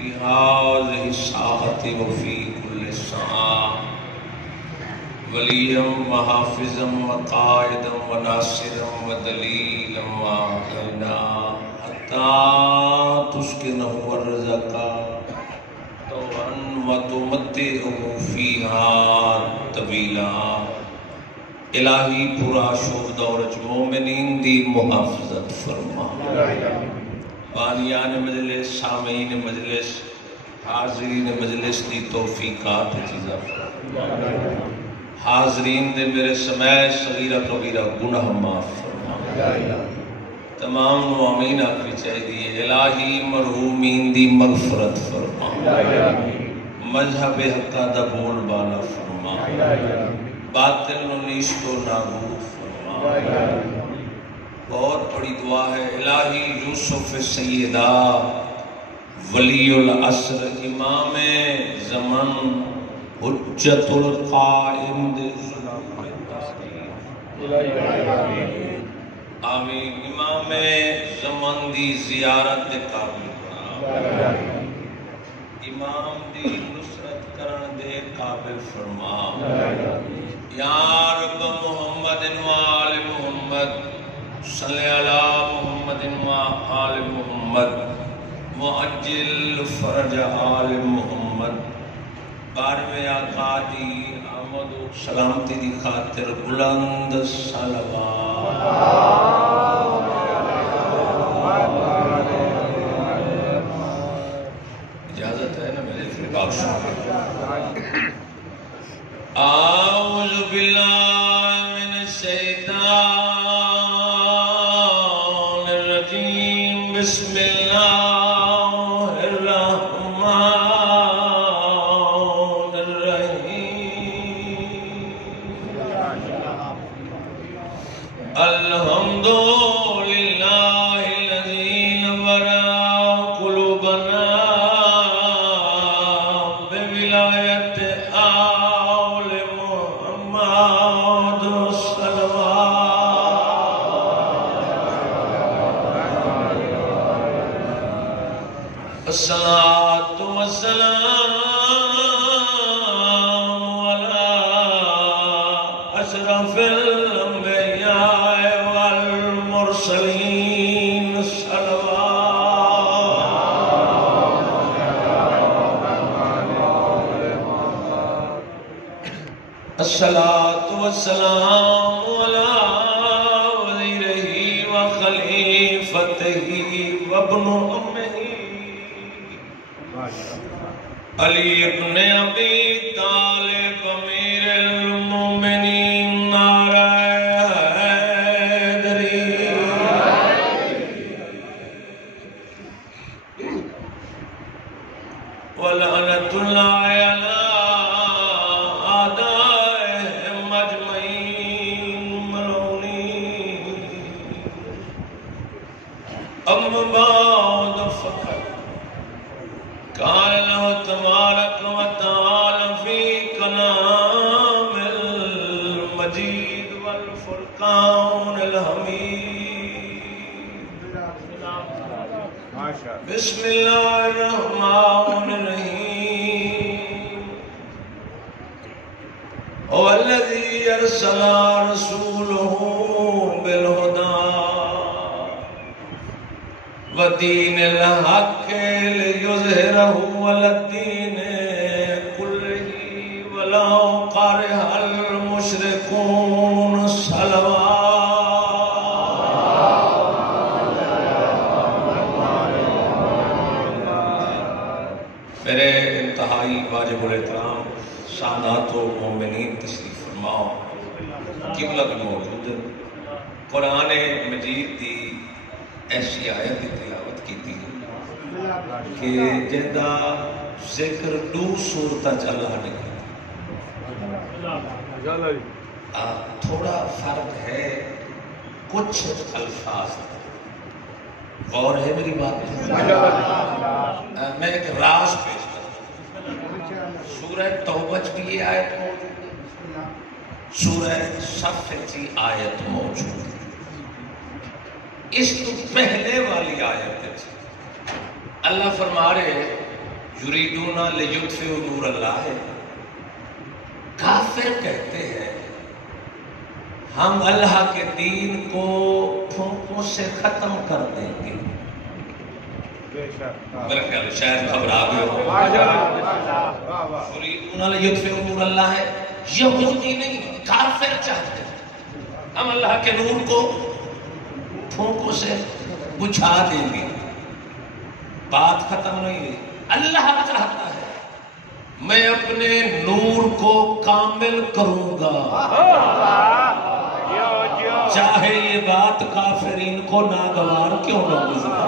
في هذه الساعة وفي كل ساعة وليا وحافظا وقائدا وناصرا ودليلا وعينا حتى تسكنه الرزق طوعا وتمتعه فيها طويلا. الہی پورا شوق دورج مومنین دی محافظت فرما. بانیان مجلس، سامعین مجلس، حاضرین مجلس دی توفیقات چیزا فرما. حاضرین دے میرے سمیع صغیرہ کبیرہ گناہ معاف فرما. تمام مومنین آخری چاہیے الہی مرحومین دی مغفرت فرما. مذہب حقہ دا بول بالا فرما. باطل و نیست و نابود فرما. بہت بڑی دعا ہے. الہی یوسف سیدہ ولی العصر امام زمن حجت القائم دے آمین. امام زمن دی زیارت دے قابل بنا. امام دی نصرت کرن دے قابل فرما. یا رب محمد و آل محمد صلی علی محمد و آل محمد معجل فرج آل محمد. بارہویں آقا دی آمد و سلامتی دی خاطر بلند صلوات. اجازت ہے نا میرے پھر باقی. اعوذ باللہ من الشیطان الرجیم. بسم اللہ الرحمن الرحیم. الحمد للہ الذی نور قلوبنا بولایت آل محمد صلوات. الصلاة والسلام على أشرف الأنبياء والمرسلين صلوات. الصلاة والسلام على وزيره وخليفته وابن أمه علی ابن ابی طالب امیر المومنین نعرہ حیدری. ولعنت اللہ علی اعدائهم اجمعین ملعونین. اما بعد فقط قال له تبارك وتعالى في كلام المجيد والفرقان الحميد. بسم الله الرحمن الرحيم. هو الذي أرسل رسوله بالهدى ودين الحق ليظهره على الدين كله ولو كره المشركون صلوات. میرے انتہائی واجب الاحترام سادات و مومنین تشریف فرماؤ. قبلہ بھی موجود ہے. قرآن مجید دی ایسی آیت کی تلاوت کی تھی کہ جندہ ذکر دو صورتہ چلا نکلی. تھوڑا فرق ہے کچھ الفاظ. غور ہے میری بات میں ایک راز پیش کرتا ہوں. سورہ توبہ بھی یہ آیت موجود ہے، سورہ صف کی آیت موجود ہے. اس تو پہلے والی آیت اللہ فرما رہے یریدون لیطفئوا نور اللہ ہے. کافر کہتے ہیں ہم اللہ کے دین کو پھونکوں سے ختم کر دیں گے. میرا خیال ہے شاید خبر آ گئے ہو. یریدون لیطفئوا نور اللہ ہے. یہودی نہیں، کافر چاہتے ہیں ہم اللہ کے نور کو پھونکوں سے بجھا دیں گے. بات ختم نہیں ہوئی. اللہ چاہتا ہے میں اپنے نور کو کامل کروں گا، چاہے یہ بات کافرین کو ناگوار کیوں نہ گزرے.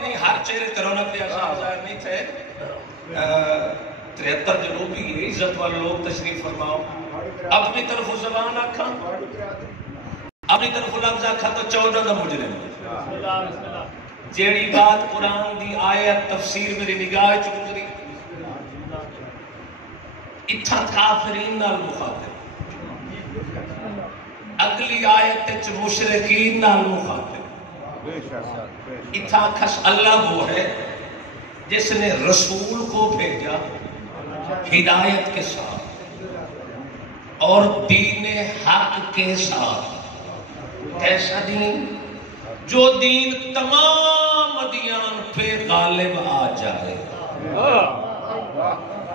نہیں، ہر چہرے ترونت کے آثار ظاہر نہیں تھے. 73 جنوبی عزت والے لوگ تشریف فرماؤ. اپنی طرف زبان آکھا، اپنی طرف لفظ آکھا تو 14 دا مجرم. جیڑی بات قرآن دی آیت تفسیر میری نگاہ چ گزری، اتھا کافرین نال مخاطب، اگلی آیت چ مشرکین نال مخاطب. اتھا کھس اللہ وہ ہے جس نے رسول کو بھیجا ہدایت کے ساتھ اور دین حق کے ساتھ. کیسا دین؟ جو دین تمام ادیان پہ غالب آ جائے.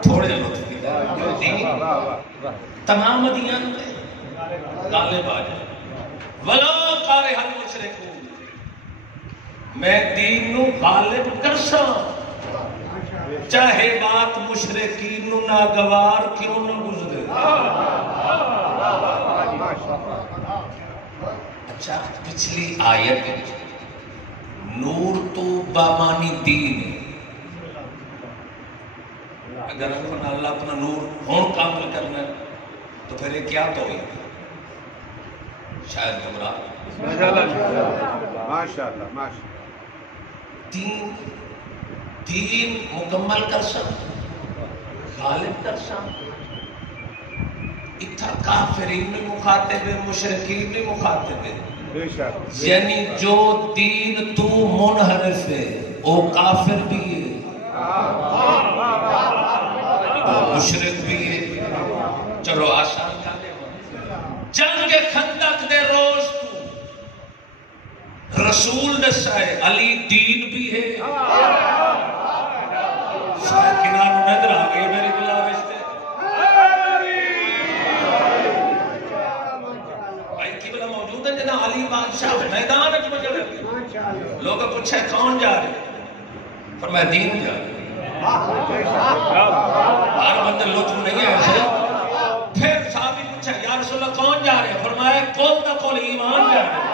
تھوڑے لطف کی دین تمام ادیان پہ غالب آ جائے. وَلَا قَارِحَ الْمُشْرِكُونَ، میں دین نو غالب کرساں چاہے بات مشرکین نو ناگوار کیوں نہ گزرے. اچھا، پچھلی آیت نور تو بامانی دین ہے. اگر اللہ اپنا نور ہون کامل کرنا ہے تو پھر یہ کیا تو ہوئی؟ شاید گمراہ. ماشاءاللہ دین مکمل کر سکتا، غالب کر سکتا. اتھا کافرین میں مخاطب ہے، مشرکین میں مخاطب ہے. یعنی جو دین تو منحرف ہے وہ کافر بھی ہے، وہ مشرک بھی ہے. چلو آسان کر دے. جنگ خندق دے روز تو رسول دسا ہے علی دین بھی ہے. کنار نظر آ گئی میرے گلاوش تے. بھائی کی بلا موجود ہے جنا علی بادشاہ میدان وچ بجے لوگ پوچھے کون جا رہے؟ فرمایا دین جا رہے. ہر بندے لطف نہیں ہے ایسے. پھر صحابی پوچھا یا رسول اللہ کون جا رہے ہیں؟ فرمایا کل تا کل ایمان جا رہے ہیں.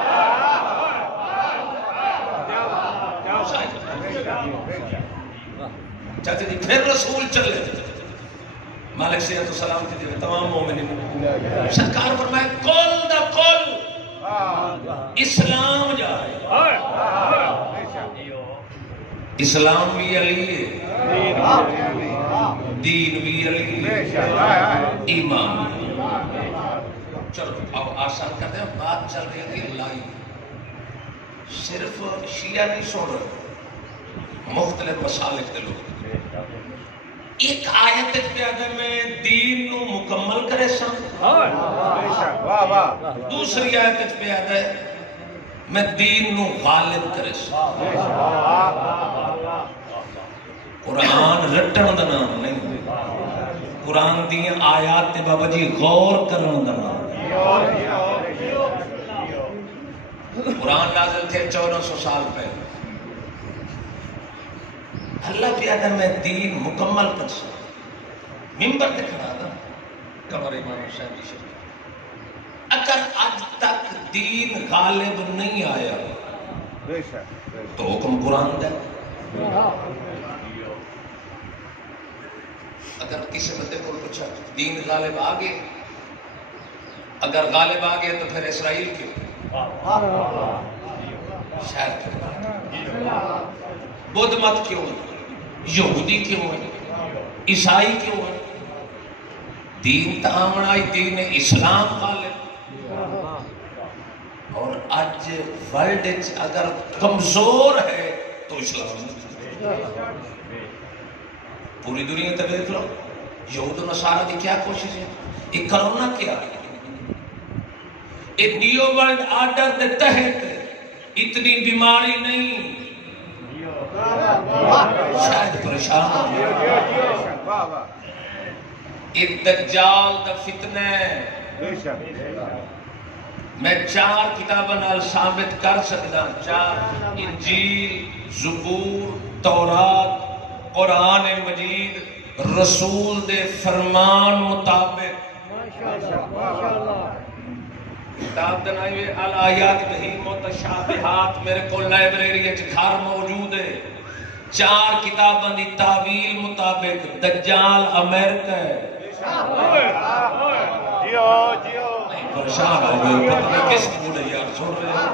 چاہتے تھی پھر رسول چلے مالک صحت و سلامتی دے تمام مومنین. سرکار فرمائے کل دا کل اسلام جا رہے. اسلام بھی علی ہے، دین بھی علی ہے، ایمان. چلو اب آسان کرتے ہیں. بات چل رہی تھی اللہ ہی. صرف شیعہ نہیں سن رہے، مختلف مسالک دے لوگ. ایک آیت پہ اگر میں دین نو مکمل کرے سا، دوسری آیت پہ اگر میں دین نو غالب کرے سا. قرآن رٹن دا نام نہیں، قرآن دی آیات تے بابا جی غور کرن دا نام. قرآن نازل تھے 1400 سال پہلے. اللہ پیادہ میں دین مکمل کر سکتا. ممبر تے کھڑا تھا قبر امام حسین کی شریف. اگر آج تک دین غالب نہیں آیا تو حکم قرآن دے. اگر کسی بندے کو پوچھا دین غالب آ گئے، اگر غالب آ گئے تو پھر اسرائیل کیوں؟ شاید بدھ مت کیوں ہے؟ یہودی کیوں ہے؟ عیسائی کیوں ہے؟ دین تامن آئی، دین اسلام غالب. اور اج ورلڈ اگر کمزور ہے تو اسلام پوری دنیا تے دیکھ لو یہود و نصارہ کی کیا کوشش ہے. یہ کرونا کیا ہے؟ ایک نیو ورلڈ آرڈر کے تحت اتنی بیماری نہیں شاید پریشان ایک دجال دا فتنہ. میں 4 کتاباں نال ثابت کر سکتا 4 انجیل زبور تورات قرآن مجید رسول دے فرمان مطابق کتاب دنائی الآیات بہی متشابہات میرے کو لائبریری گھر موجود ہے. 4 کتاباں دی تعویل مطابق دجال امریکہ ہے. پریشان ہو گئے پتہ نہیں کس موڈ ہے یار چھوڑ رہے ہیں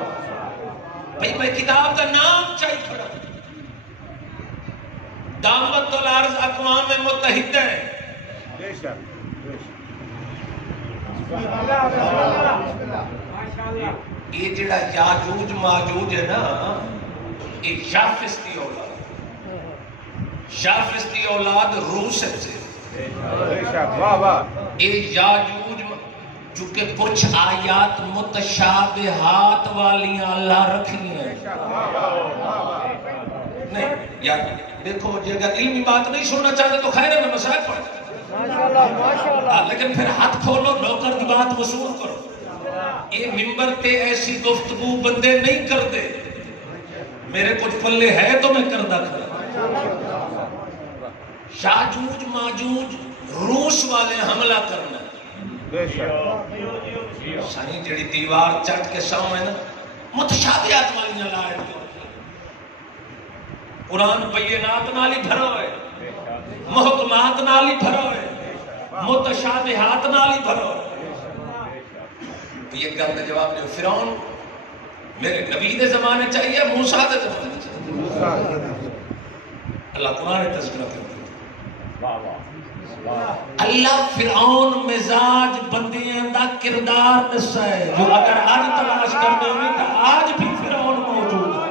بھئی میں کتاب کا نام چاہیے کھڑا دامت الارض اقوام متحدہ ہے. یہ جڑا یاجوج ماجوج ہے نا یہ یافس کی اولاد روس سے یہ یاجوج چونکہ کچھ آیات متشابہات والی اللہ رکھی ہیں. نہیں یار دیکھو جی اگر علمی بات نہیں سننا چاہتے تو خیر ہے میں مسائل پڑھ لیکن پھر ہاتھ کھولو نوکر کی بات وصول کرو. یہ ممبر تے ایسی گفتگو بندے نہیں کرتے. میرے کچھ پلے ہے تو میں کردہ کھڑا. یاجوج ماجوج روس والے حملہ کرنا سانی جڑی دیوار چٹ کے سامنے نا متشابہات والی لائے قرآن بینات نالی بھرو ہے محکمات نالی بھرو ہے متشابہات نالی بھرو ہے. یہ گند جواب دے فرعون میرے نبی دے زمانے چاہیے موسیٰ دے زمانے چاہیے. اللہ قرآن تذکرہ کرتے اللہ فرعون مزاج بندیاں دا کردار دسا ہے جو اگر آج تلاش کرنے ہوئے تو آج بھی فرعون موجود ہے.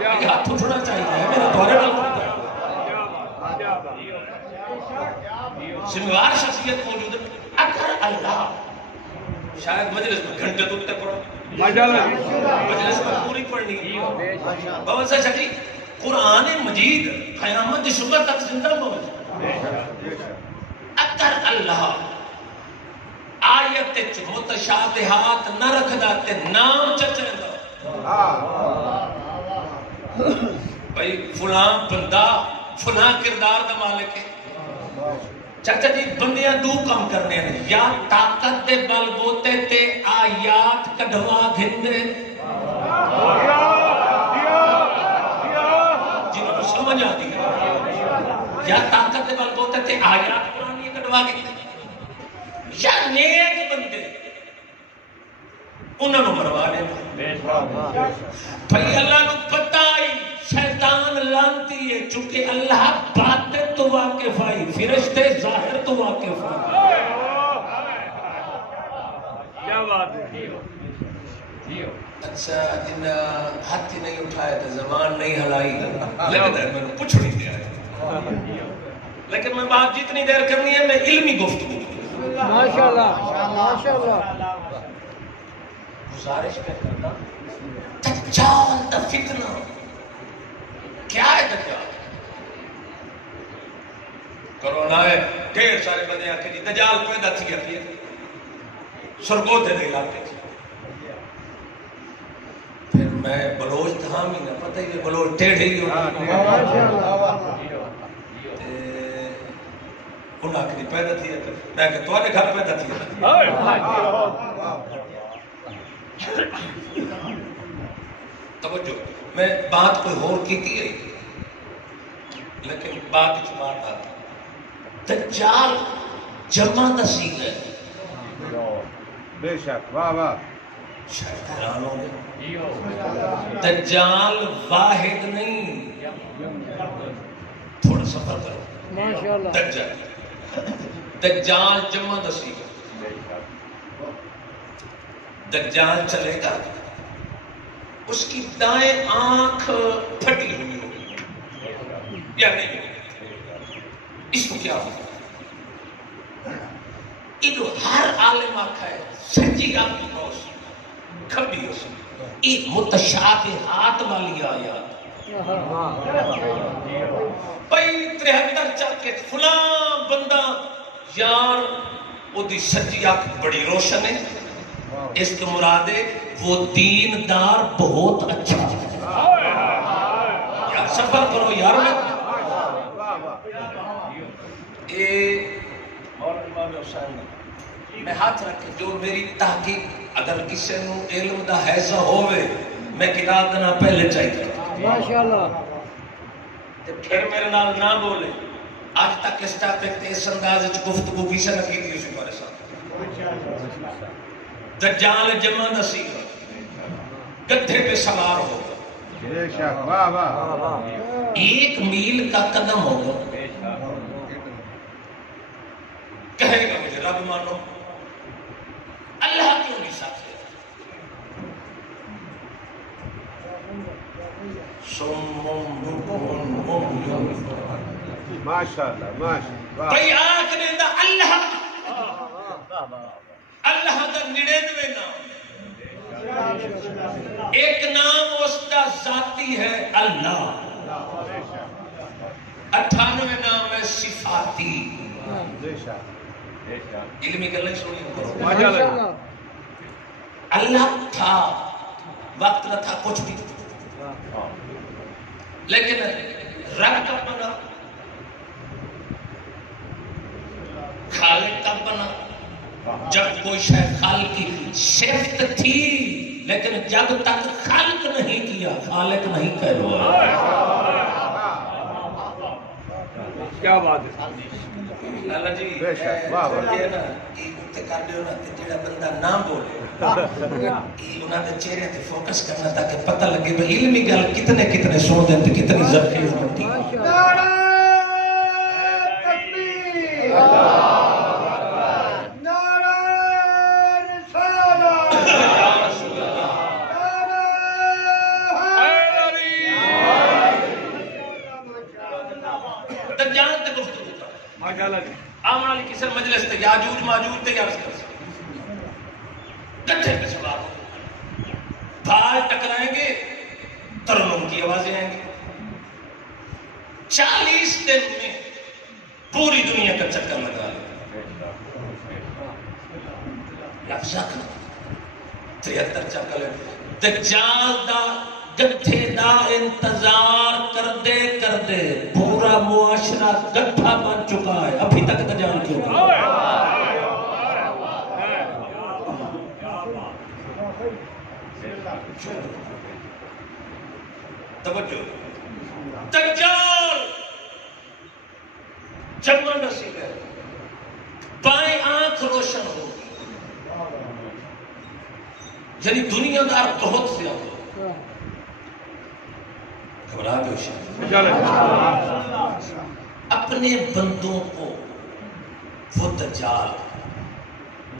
یہ ہاتھ اٹھنا چاہیے میرا دورے نہ کرتا سموار شخصیت موجود ہے. اگر اللہ شاید مجلس میں گھنٹے دوتے پڑھو مجلس میں پوری پڑھنی بہت سے شکلی قرآن مجید قیامت صبح تک زندہ موجود. اگر اللہ آیت متشابہات نہ رکھ داتے نام چچے دا بھئی فلاں بندہ فلاں کردار دا مالک ہے. چاچا جی بندیاں دو کام کرنے ہیں یا طاقت دے بل بوتے تے آیات کڑھوا گھندے جنہوں کو سمجھ آتی ہے یا طاقت دے بل بوتے تے آیات قرآنی کڑھوا گھندے یا نیک بندے انہوں نے مروا دے بھئی اللہ نے پتہ آئی شیطان لانتی ہے چونکہ اللہ باطن تو واقف آئی فرشتے ظاہر تو واقف آئی. کیا بات ہے اچھا جن ہاتھ ہی نہیں اٹھائے تھے زبان نہیں ہلائی لگتا ہے میں نے پوچھ نہیں دیا لیکن میں بات جتنی دیر کرنی ہے میں علمی گفتگو ماشاءاللہ ماشاءاللہ گزارش کرتا دجال دا فتنہ کیا ہے دجال؟ کرونا ہے ڈھیر سارے بندے آکے جی دجال پیدا تھی ہے سرگوتے دے علاقے تھی. پھر میں بلوچ تھا ہی نہ پتہ ہی بلوچ ٹیڑھ ہی ہونا انہاں کی پیدا تھی ہے میں کہ تو آنے گھر پیدا تھی ہے توجہ میں بات کوئی اور کی تھی لیکن بات اچمار تھا دجال جمع دسی گئے بے شک واہ واہ شاید حیران ہوں گے دجال واحد نہیں تھوڑا سفر کرو ماشاءاللہ دجال جمع دسی گئے دجال چلے گا، اس کی دائیں آنکھ پھٹی ہوئی ہوگی یا نہیں ہوگی، اس کو کیا ہوگا؟ یہ ہر عالم آکھا ہے سچی آنکھ روش کھبی ہو سکتی، یہ متشابہات والی آیات بھائی 73 چل کے فلاں بندہ یار وہ دی سچی آنکھ بڑی روشن ہے، اس کے مراد ہے وہ دیندار بہت اچھا یار سفر کرو یار میں ہاتھ رکھ جو میری تحقیق اگر کسی نو علم دا حیثہ ہوئے میں کتاب دنا پہلے چاہیے ماشاءاللہ پھر میرے نال نہ بولے آج تک اس ٹاپک اس انداز گفتگو کی سے نہ کی تھی اسی بارے ساتھ دجال جمع نصیب گدھے پہ سوار ہوگا بے شک واہ واہ 1 میل کا قدم ہوگا، کہے گا مجھے رب مانو، اللہ کیوں نہیں ساتھ لے ماشاءاللہ ماشاءاللہ بھئی آخنے دا اللہ اللہ دا 99 نام ایک نام اس کا ذاتی ہے اللہ، 98 نام ہے صفاتی، بے شک علمی گلیں سنی کرو، ماشاءاللہ اللہ تھا وقت نہ تھا کچھ بھی، لیکن رب کب بنا، خالق کب بنا، جب کوئی شاید خالق کی صفت تھی لیکن جب تک خالق نہیں کیا خالق نہیں کہلوایا۔ کیا بات ہے لالا جی بے شک واہ واہ یہ نا تے کر دیو نا تے جڑا بندہ نہ بولے یہ انہاں دے چہرے تے فوکس کرنا تاکہ پتہ لگے کہ علمی گل کتنے کتنے سن دے تے کتنی ذخیرہ ہوتی ماشاءاللہ دجال تے گفتگو کر ماشاءاللہ جی آمن والی کسی مجلس تے یاجوج ماجوج تے یارس کر سکتے گٹھے پہ سوار ہو بھال ٹکرائیں گے ترنم کی آوازیں آئیں گی 40 دن میں پوری دنیا کا چکر لگا لیں لفظہ کا 73 چکر لیں دجال دا گٹھے دا انتظار کردے کردے پورا معاشرہ گٹھا بن چکا ہے، ابھی تک دجال کیوں توجہ دجال جمع نصیب ہے، بائیں آنکھ روشن ہوگی، یعنی دنیا دار بہت زیادہ گھبرا دو اپنے بندوں کو وہ دجال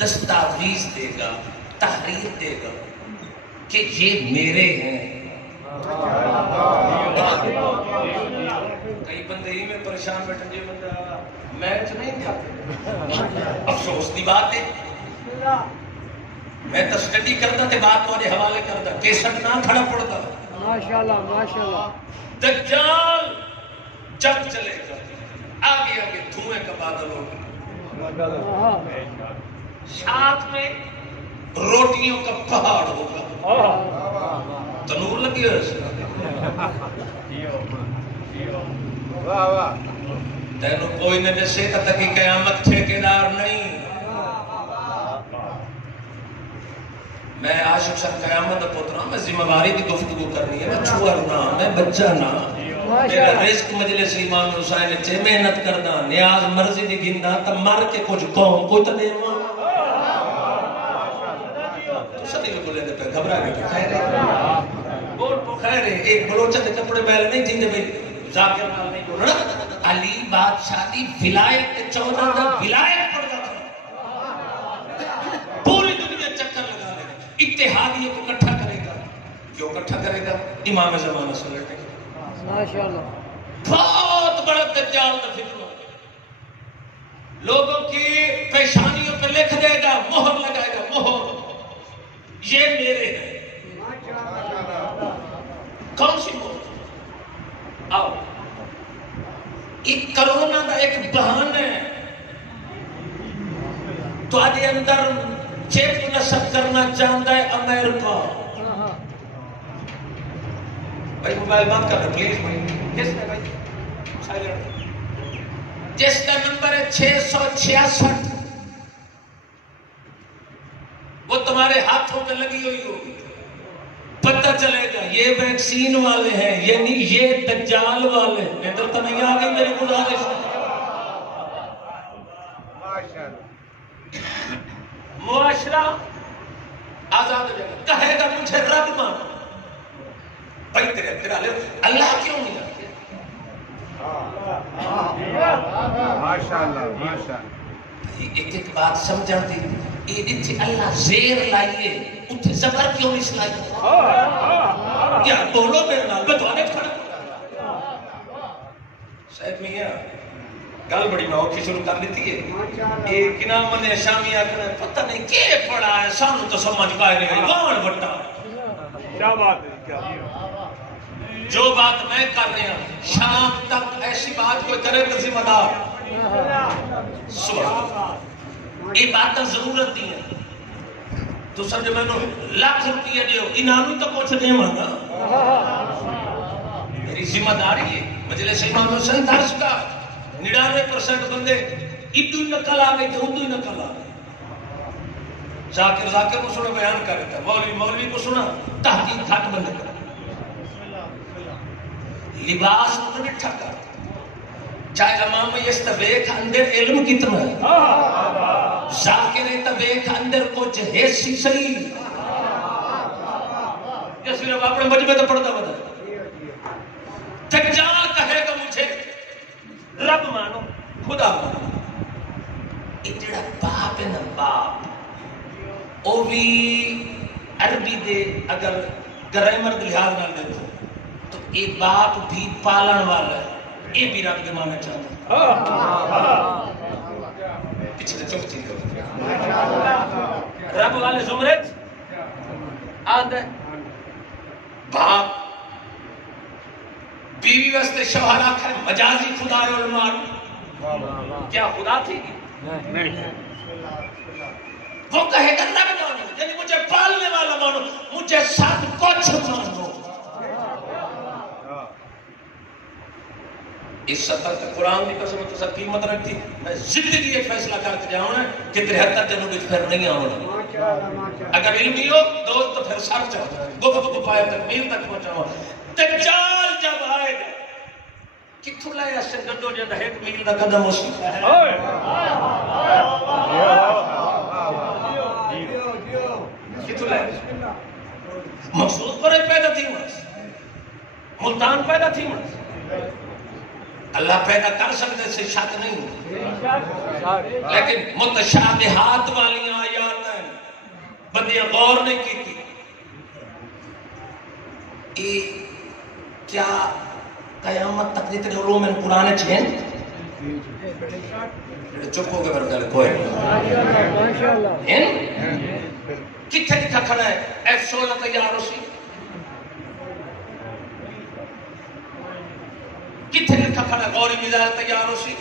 دستاویز دے گا، تحریر دے گا کہ یہ میرے ہیں۔ کئی بندے ہی میں پریشان بیٹھے جی بندہ میچ نہیں کھاتے، افسوس دی بات ہے میں تو سٹڈی کرتا تے بات تھوڑے حوالے کرتا کیسٹ نہ کھڑا پڑتا ماشاءاللہ ماشاءاللہ دجال جب چلے گا آگے آگے دھوئیں کا بادل ہوگا، ساتھ میں روٹیوں کا پہاڑ ہوگا، تنور لگی ہے اس واہ واہ تینو کوئی نہ دسے تک کہ قیامت ٹھیکیدار نہیں۔ میں عاشق شاہ قیامت پوترا میں ذمہ داری کی گفتگو کرنی ہے، میں چھوڑ نہ میں بچہ نہ میرا رزق مجلس امام حسین چے محنت کردا نیاز مرضی دی گندا تا مر کے کچھ قوم کوئی تو دیواں سدی کو لے پہ گھبرا کے خیر ہے بول تو خیر ہے ایک بلوچہ دے کپڑے پہلے نہیں جیندے بھئی ذاکر نال نہیں بولنا علی بادشاہ دی ولایت تے 14 دا ولایت پڑدا تھا پوری دنیا چکر لگا لے گا امام زمانہ سے لڑے گا. ماشاءاللہ. بہت بڑا دجال کا فتنہ لوگوں کی پیشانیوں پہ لکھ دے گا, مہر لگائے گا, مہر یہ میرے ہیں. کون سی مہر؟ آؤ, ایک کرونا کا ایک بہانہ ہے تو آدھے اندر چیپ نصب کرنا چاہتا ہے امریکہ. بھائی موبائل بند کر دو پلیز. کس نے بھائی سائلنٹ؟ جس کا نمبر ہے 666 وہ تمہارے ہاتھوں پہ لگی ہوئی ہوگی, پتہ چلے گا یہ ویکسین والے ہیں یعنی یہ دجال والے. ادھر تو نہیں آ گئی میری گزارش. معاشرہ آزاد ہو جائے گا, کہے گا مجھے رب مانو. بھائی تیرا اللہ کیوں نہیں آتے؟ ماشاءاللہ ماشاءاللہ. ایک ایک بات سمجھن دی, اتنے اللہ زیر لائیے اتنے زبر کیوں نہیں سلائی؟ کیا بولو میرے نال میں تھوڑے کھڑا. صاحب میاں گل بڑی میں اوکھی شروع کر لیتی ہے. ایک نام نے شامی آکھنا پتہ نہیں کیا پڑھا ہے, سانو تو سمجھ پائے نہیں گئی وان وٹا. کیا بات ہے, کیا جو بات میں کر رہا ہوں شام تک ایسی بات کوئی کرے تو ذمہ دار. یہ باتیں ضرورت دی ہیں تو سمجھ میں لاکھ روپیہ دیو انعامی تو کچھ نہیں مانگا. میری ذمہ داری ہے مجلس امام حسین درس کا 99% بندے ادو ہی نقل آ گئی تو ادو ہی نقل آ گئی. ذاکر کو سنا بیان کرتا, مولوی کو سنا تحقیق گھٹ بند کر, لباس کو نٹھا کر. چاہے امام یہ تبیک اندر علم کتنا ہے, ذاکر تبیک اندر کچھ حیثی صحیح یا صرف اپنے مجمع تو پڑھتا بتا. دجال کہے گا مجھے رب مانو, خدا مانو. یہ جڑا باپ ہے نا باپ, وہ بھی عربی دے اگر گرامر کے لحاظ نہ دیکھو تو یہ باپ بھی پالن والا ہے, یہ بھی رب کے مانا چاہتا ہے. پچھلے چپ تھی رب والے زمرے آدھے باپ بیوی واسطے شوہر آخر مجازی خدا علماء. کیا خدا تھی گی؟ وہ کہے گا رب مانو یعنی مجھے پالنے والا مانو, مجھے سب کچھ مانو. اس سطح تک قرآن کی قسم تو سب قیمت رکھتی. میں زندگی ایک فیصلہ کر کے جاؤں نا کہ 73 دنوں میں پھر نہیں آؤں. اگر علمی ہو دوست تو پھر سر چاہو گفتگو پائے تک میل تک پہنچاؤ. دجال جب آئے گا کتھوں لائے اس سے گڈو جب ایک میل دا قدم ہو سکتا ہے. کتھوں لائے مقصود پر پیدا تھی مس, ملتان پیدا تھی مس. اللہ پیدا کر سکتے سے شک نہیں, لیکن متشابہات والی آیات ہیں بندیاں غور نہیں کی تھی. کیا قیامت تک جتنے علوم ان قرآن چھین چپ ہو کے برکل کوئی کتنے لکھا کھڑا ہے F-16 تیار ہو سی, کتنے لکھا کھڑا ہے غوری میزائل تیار ہو سی.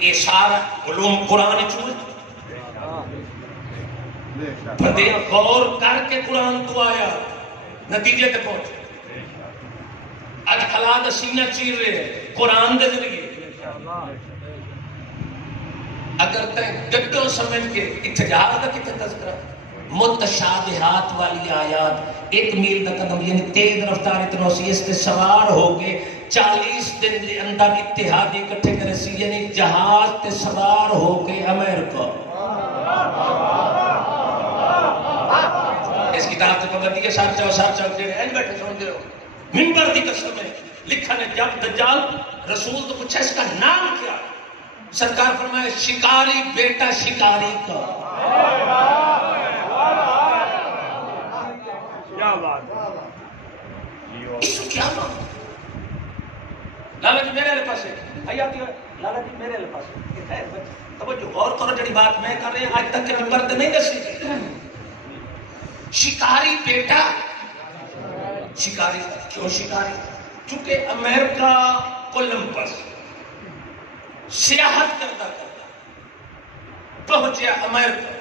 یہ سارا علوم قرآن چوئے بندے غور کر کے قرآن تو آیا نتیجے تے پہنچے. اج خلا دا سینہ چیر رہے ہیں قرآن دے ذریعے. اگر تے گڈو سمجھ کے اتجاہ دا کتنے تذکرہ متشابہات والی آیات ایک میل دا قدم یعنی تیز رفتار اتنا سی اس کے سوار ہو کے 40 دن دے اندر اتحادی اکٹھے کرے سی یعنی جہاز تے سوار ہو کے امریکہ. اس کتاب تے پابندی ہے سار چاو دے رہے ہیں بیٹھے سن دے رہو منبر دی قسم ہے لکھا نے جب دجال رسول تو پوچھا اس کا نام کیا, سرکار فرمائے شکاری بیٹا شکاری کا. حیاتی لالا جی میرے پاس خیر توجہ غور کرو جڑی بات میں کر رہے ہیں آج تک کے نمبر تے نہیں دسی شکاری بیٹا شکاری کیوں شکاری چونکہ امریکہ کولمبس سیاحت کرتا پہنچیا امریکہ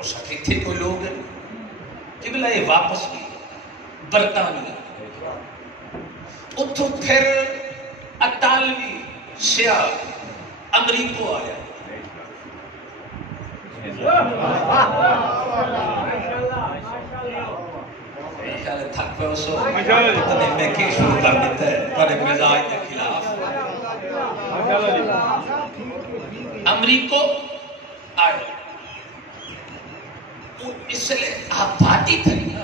اس کے تھے کوئی لوگ قبلہ یہ واپس گئے برطانیہ اتھو پھر اطالوی سیاح امریکہ آیا خیال تھک پہ اسو تمہیں میں کی شروع کر دیتا ہے پر مزاج کے خلاف امریکہ آئے اس لئے آبادی تھی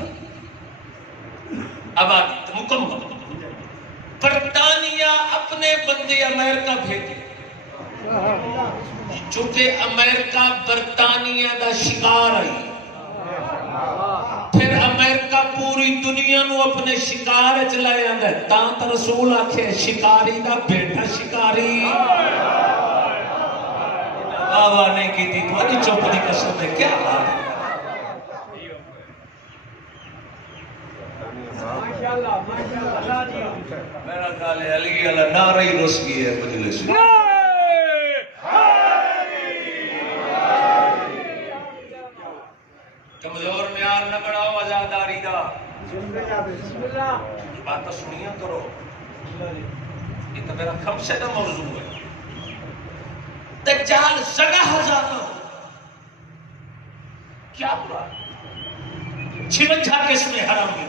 آبادی مکمل برطانیہ اپنے بندے امریکہ بھیجے چونکہ امریکہ برطانیہ دا شکار آئی پھر امریکہ پوری دنیا نو اپنے شکار چلائے آندا ہے تاں تے رسول آکھے شکاری دا بیٹا شکاری آواز نہیں کی تھی تو چوپ دی قسم ہے کیا بات ہے میرا خیال ہے علی اللہ نعرہ ہی رس گئی ہے مجلس کمزور معیار نہ بڑھاؤ آزاداری دا بات تو سنیا کرو یہ تو میرا خمسے کا موضوع ہے دجال زگہ ہزارہ کیا برا 56 قسمیں حرام کی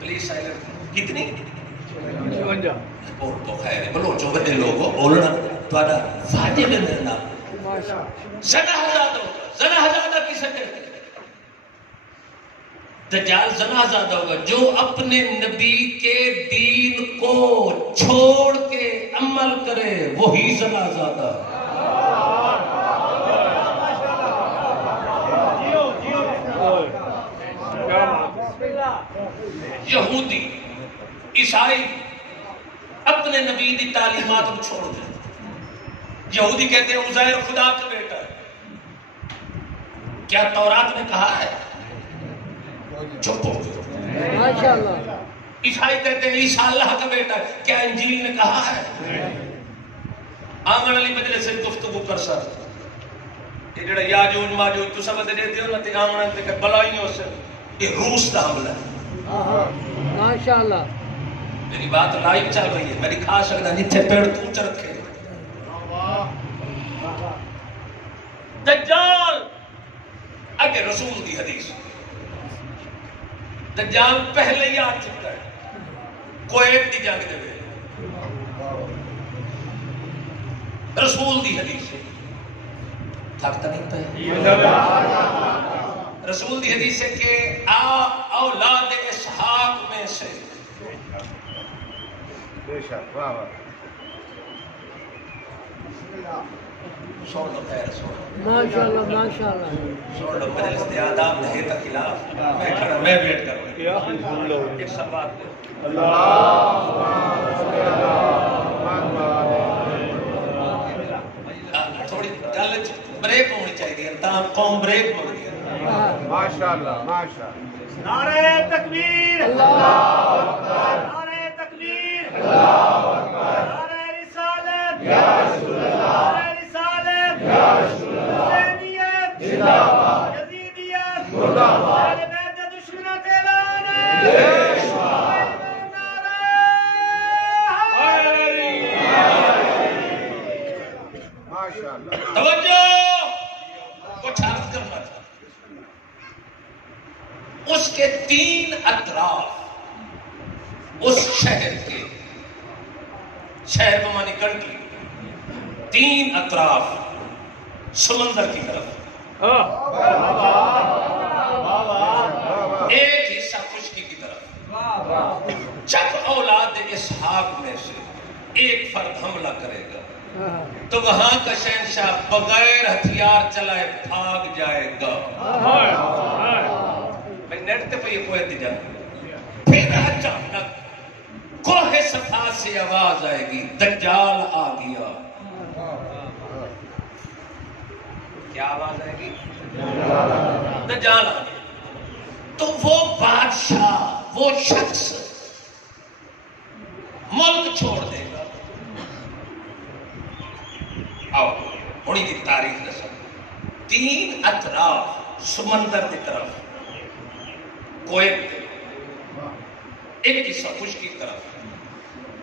پلیز سائلنٹ کتنی 56 اور تو خیر ہے بلو جو بڑے لوگوں بولنا تھوڑا واجب ہے میرے نام زنا ہزادہ کسے کہتے ہیں دجال زنا ہزادہ ہوگا جو اپنے نبی کے دین کو چھوڑ کے عمل کرے وہی زنا ہزادہ یہودی عیسائی اپنے نبی دی تعلیمات کو چھوڑ دیں یہودی کہتے ہیں عزیر خدا کا بیٹا ہے کیا تورات نے کہا ہے چپ ہو ماشاءاللہ عیسائی کہتے ہیں عیسیٰ اللہ کا بیٹا ہے کیا انجیل نے کہا ہے آمن علی مجلس سے گفتگو کر سکتا یہ جڑا یاجوج ماجوج تو سمجھ دیتے ہو نا تے آمن تے بلائی نہیں ہو سکتا یہ روس کا حملہ ہے ماشاءاللہ میری بات لائیو چل رہی ہے میں دکھا سکتا جتھے پیڑ تو چرکھے دجال اگے رسول دی حدیث دجال پہلے ہی آ چکا ہے کویت دی جنگ دے وے رسول دی حدیث تھکتا نہیں پہ رسول دی حدیث ہے کہ اولاد اسحاق میں سے سوڑ دو خیر سوڑ ماشاءاللہ ماشاءاللہ سوڑ دو مجلس دے آداب نہیں تا خلاف میں کھڑا میں بیٹھ کر ایک سب بات دے تھوڑی گالج بریک ہونی چاہیے تاہم قوم بریک ہو گئی ماشاءاللہ ماشاءاللہ نعرہ تکبیر اللہ نعرہ تکبیر نعرہ رسالت نعرہ رسالت حسینیت یزیدیت اہل بیت دشمنت اعلان ماشاءاللہ توجہ کچھ عرض کرنا تھا اس کے 3 اطراف اس شہر کے شہر بمانی کنٹری 3 اطراف سمندر کی طرف ایک حصہ خشکی کی طرف جب اولاد اسحاق میں سے ایک فرد حملہ کرے گا تو وہاں کا شہنشاہ بغیر ہتھیار چلائے بھاگ جائے گا میں نیٹ تے پہ یہ کوئی اتجا پھر اچانک کوہ صفا سے آواز آئے گی دجال آ گیا. کیا آواز آئے گی؟ دجال آ گیا. تو وہ بادشاہ، وہ شخص ملک چھوڑ دے گا. آؤ تھوڑی کی تاریخ رسم. 3 اطراف سمندر کی طرف کویت، ایک حصہ خشکی کی طرف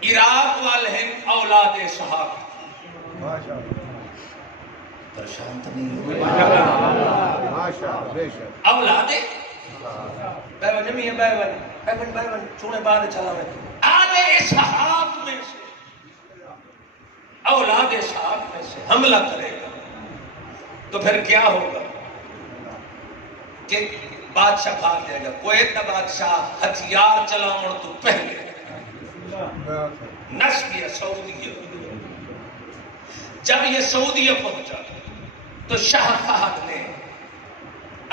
عراق والے ہیں اولاد صحاب. پریشان تو نہیں ہوئے؟ اولاد چھوڑے بعد چلا میں آل اسحاق میں سے، اولاد اسحاق میں سے حملہ کرے گا. تو پھر کیا ہوگا کہ بادشاہ بھاگ جائے گا. کویت کا بادشاہ ہتھیار چلاؤ تو پہلے نصب کیا سعودیہ. جب یہ سعودیہ پہنچا تو شاہ فہد نے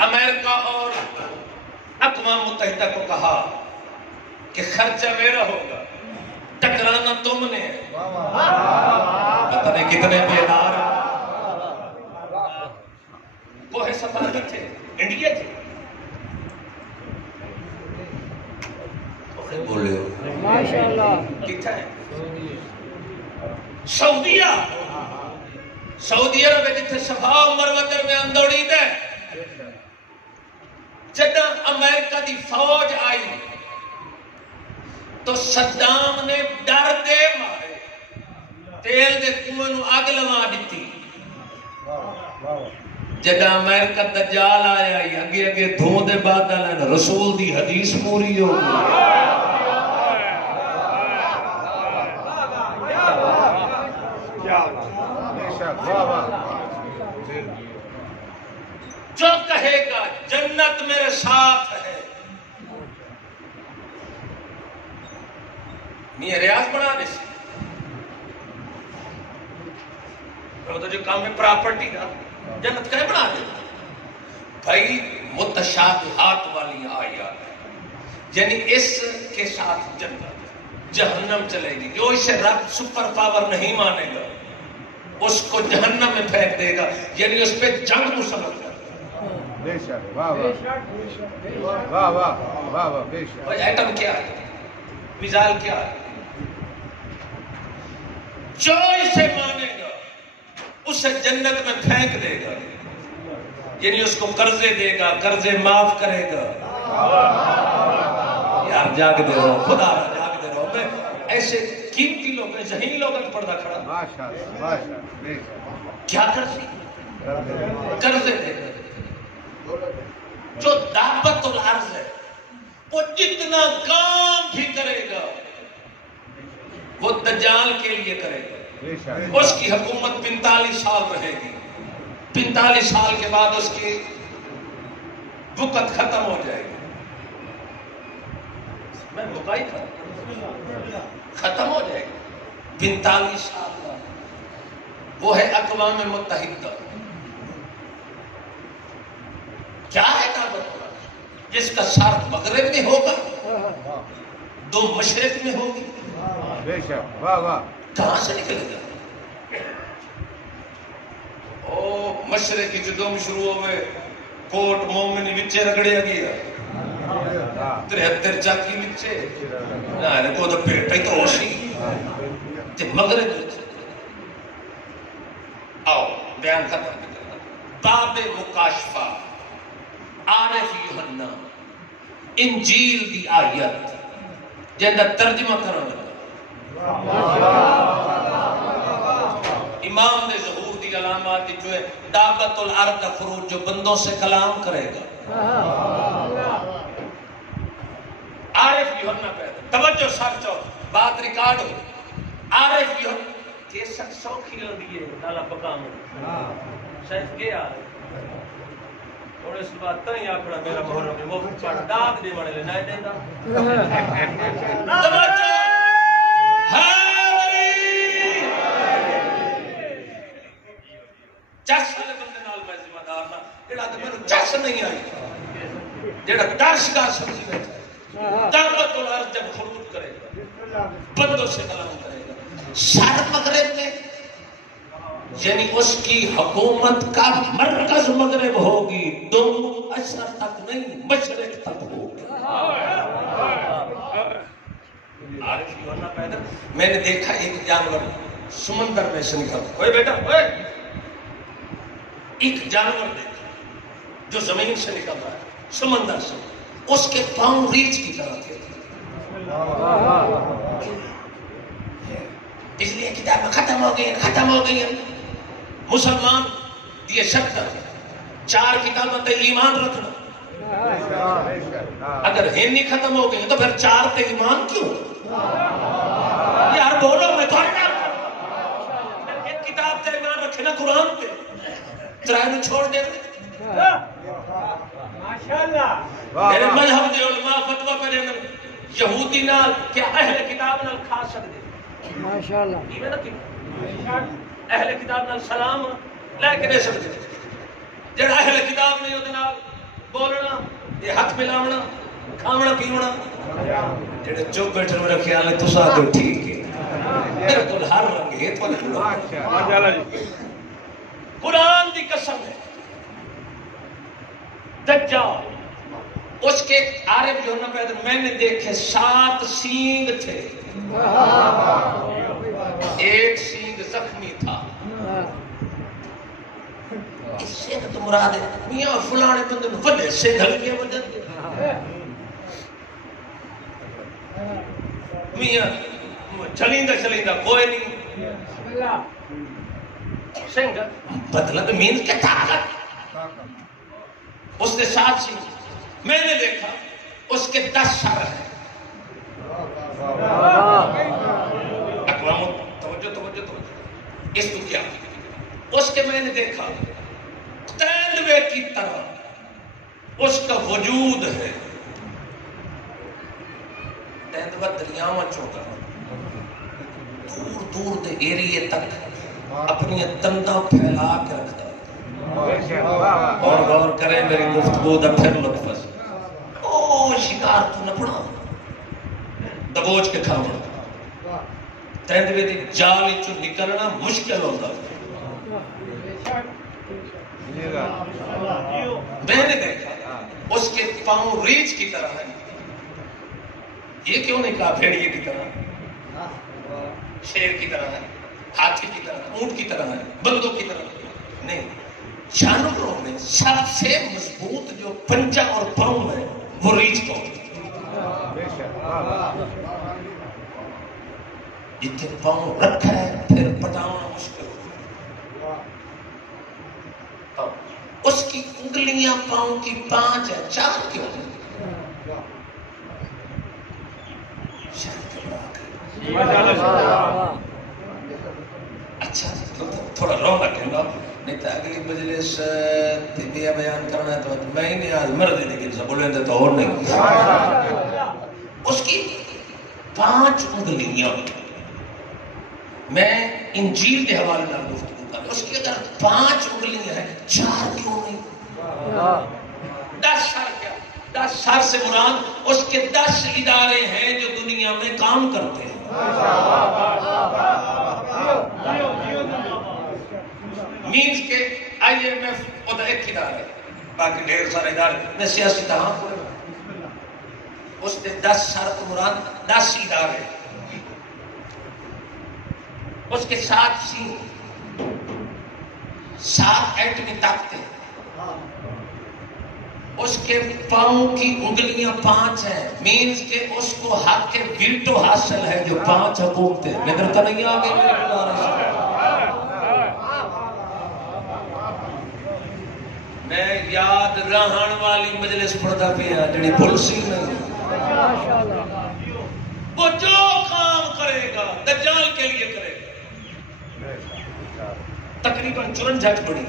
امریکہ اور اقوام متحدہ کو کہا کہ خرچہ میرا ہوگا، ٹکرانا تم نے. پتہ نہیں کتنے بیدار کوہ صفا تھے، انڈیا تھے. بولے ہو ماشاءاللہ. کتنا ہے؟ سعودیہ. سعودی عرب جتھے صفا و مروہ درمیان دوڑی دے. جب امریکہ دی فوج آئی تو صدام نے ڈر دے مارے تیل دے کنویں نو اگ لوا دیتی. جب امریکہ دجال آیا اگے اگے دھوں دے بادل ہیں، رسول دی حدیث پوری ہو گئی. جو کہے گا جنت میرے ساتھ ہے، میاں ریاض بنا دے سی. تو جو کام ہے پراپرٹی کا جنت کہے بنا دے بھائی. متشابہات والی آیات، یعنی اس کے ساتھ جنت، جہنم چلے گی. جو اسے رب سپر پاور نہیں مانے گا اس کو جہنم میں پھینک دے گا، یعنی اس پہ جنگ مسلط کر. ایٹم کیا ہے؟ مثال کیا ہے؟ جو اسے مانے گا اسے جنت میں پھینک دے گا، یعنی اس کو قرضے دے گا، قرضے معاف کرے گا. یار جاگ دے رہو، خدا را جاگ دے رہو. میں ایسے قیمتی لوگ ہیں، ذہین لوگ ہیں پردہ کھڑا. کیا کرسی؟ قرضے دے گا. جو دعوت العرض ہے وہ جتنا کام بھی کرے گا وہ دجال کے لیے کرے گا. اس کی حکومت 45 سال رہے گی. 45 سال کے بعد اس کی وقت ختم ہو جائے گی. میں مکائی تھا، ختم ہو جائے گی. 45 سال کا وہ ہے اقوام متحدہ. کیا ہے دعوت العرض؟ جس کا سر مغرب میں ہوگا، 2 مشرق میں ہوگی. کہاں سے نکلے گا؟ او مشرقی جو 2 شروع ہوئے کوٹ مومنی وچے رگڑے گیا 73 چاکی وچے نہ کو تو پیٹے تو ہوشی تے مغرب وچے. آؤ بیان ختم کرنا. باب مکاشفہ عارف یوحنا انجیل دی آیت جنہ ترجمہ کرنا لگا. امام نے ظہور دی علامات جو ہے دعوت الارض کا خروج، جو بندوں سے کلام کرے گا. عارف یوحنا پیدا. توجہ سر چو بات ریکارڈ ہو. عارف یوحنا کیسک سوکھی لگی ہے نالا پکام شاید گیا اور اس بات تھی آکڑا میرا محرم میں مفت پڑھ داد دے مڑے لے نائے دیندہ. توجہ چس والے بندے نال میں ذمہ دار تھا جڑا تے مینوں چس نہیں آئی، جڑا درس کا سمجھی بیٹھا. دعوت العرض جب خروج کرے گا بندوں سے کلام کرے گا. شرق مغرب میں یعنی اس کی حکومت کا مرکز مغرب ہوگی، تم اشرق تک نہیں مشرق تک ہوگی. میں نے دیکھا ایک جانور سمندر میں سے نکل، اوے بیٹا اوے، ایک جانور دیکھا جو زمین سے نکل رہا ہے سمندر سے، اس کے پاؤں ریچھ کی طرح تھے. اس لیے کتابیں ختم ہو گئی ہیں. مسلمان یہ شرط ہے 4 کتابوں تے ایمان رکھنا. اگر ہندی ختم ہو گئی تو پھر 4 تے ایمان کیوں؟ یار بولو، میں تو ایک کتاب تے ایمان رکھے نا، قرآن تے 3 نو چھوڑ دے. میرے مذہب دے علماء فتویٰ کرے نا یہودی نال کیا اہل کتاب نال کھا سکتے؟ ماشاءاللہ. اہل کتاب نال سلام لے کے دے سکتے. جڑا اہل کتاب نہیں وہ بولنا، یہ ہاتھ ملاونا، کھاونا پیونا. جڑے چپ بیٹھے میرا خیال ہے تسا تو ٹھیک ہے. میرے کو ہر رنگ ہے تو قرآن دی قسم ہے. دجال اس کے عارف جو نہ پیدا میں نے دیکھے 7 سینگ تھے. ایک سینگ زخمی تھا. اس سے تو مراد ہے میاں فلانے بندے نے بڑے سے دھلکیاں بجن دے. میاں چلیندا کوئی نہیں. سنگ مطلب مینز کیا طاقت. اس نے 7 سینگ. میں نے دیکھا اس کے 10 سر ہیں. اقوام توجہ اس کو کیا اس کے میں نے دیکھا تیندوے کی طرح اس کا وجود ہے. تیندوہ دریاواں چوکا دور دے ایریے تک اپنی تندہ پھیلا کے رکھتا ہے. اور غور کریں میری گفتگو دا پھر لطف ہے. او شکار تو نہ پڑا دبوچ کے کھانا. تیندوے دی جال چو نکلنا مشکل ہوتا ہے. میں نے دیکھا اس کے پاؤں ریچھ کی طرح ہے. یہ کیوں نہیں کہا بھیڑیے کی طرح، شیر کی طرح ہے، ہاتھی کی طرح، اونٹ کی طرح ہے، بندوں کی طرح نہیں. جانوروں میں سب سے مضبوط جو پنجہ اور پاؤں ہے وہ ریچھ کا ہوتا ہے. جتنے پاؤں رکھا ہے پھر پٹاؤنا مشکل ہوتا ہے. اس کی انگلیاں پاؤں کی 5 ہے، 4 کیوں ہیں؟ اچھا تھوڑا رو رکھیں گا نہیں تو اگلی مجلس طبیہ بیان کرنا ہے تو میں ہی نہیں آج مرد ہی لیکن سب بولیں تو اور نہیں. اس کی 5 انگلیاں. میں انجیل کے حوالے نال گفتگو کر. اس کی اگر 5 انگلیاں ہیں 4 کیوں نہیں؟ 10 سال کیا؟ 10 سال سے مراد اس کے 10 ادارے ہیں جو دنیا میں کام کرتے ہیں. مینز کے IMF وہ تو ایک ادارہ ہے، باقی ڈھیر سارے ادارے میں سیاسی تہاں اس نے 10 سال تو مراد 10 ادارے. اس کے 7 سینگ، 7 ایٹمی طاقتیں. اس کے پاؤں کی انگلیاں 5 ہیں. مینز کہ اس کو حق کے ویٹو حاصل ہے جو 5 حکومتیں. نظر تو نہیں آگے میں یاد رہن والی مجلس پڑھتا پیا جڑی پلسی نہیں. وہ جو کام کرے گا دجال کے لیے کرے گا. تقریباً 54 پڑی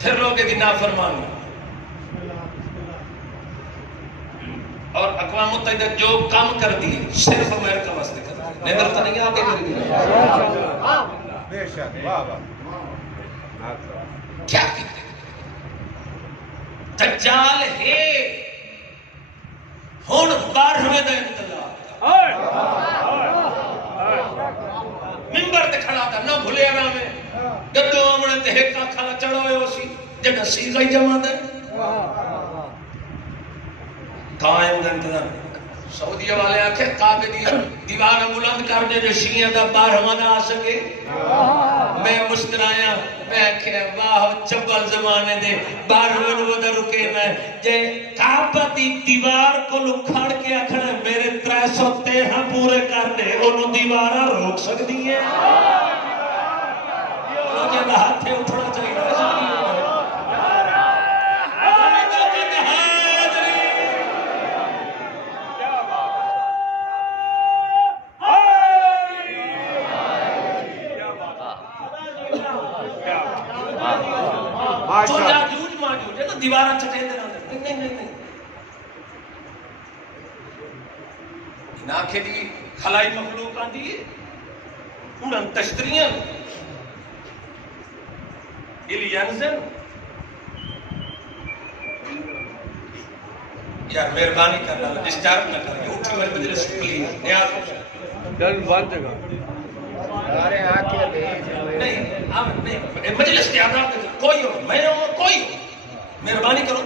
پھر لوگے کی نافرمانی. اور اقوام متحدہ جو کام کر دی صرف امریکہ واسطے کر دی. نظر تو نہیں آگے کر دی. کیا کہتے دجال ہے ہن 12ویں دا انتظار. بھلے رہا میں گدو آمنے تے ہکا کھانا چڑھا ہوئے ہو سی جگہ سیگا ہی جمع دے قائم دا انتظام سعودیہ والے آکھے کعبے دی دیوار بلند کر دے جو شیعہ دا بارہواں نہ آ سکے میں مسکرایا میں آکھے واہ چبل زمانے دے بارہواں نو دا رکے میں جے کعبہ دی دیوار کو لکھڑ کے آکھنا میرے 313 پورے کر دے انہوں دیوارہ روک سکتی ہیں انہوں جے دا ہاتھے اٹھنا چاہیے تو جاجوج ماجوج ہے تو دیوارہ چھٹے دے رہا نہیں نہیں نہیں ان آنکھیں دی خلائی مخلوق آن دی انہاں تشتریاں الیانزن یار مہربانی کرنا ڈسٹرب نہ کریں اٹھی والی مجلس پلیز نیاز ہو جائے ڈن بند جگہ نہیں مجلس کے آداب کوئی ہو میں ہوں کوئی مہربانی کرو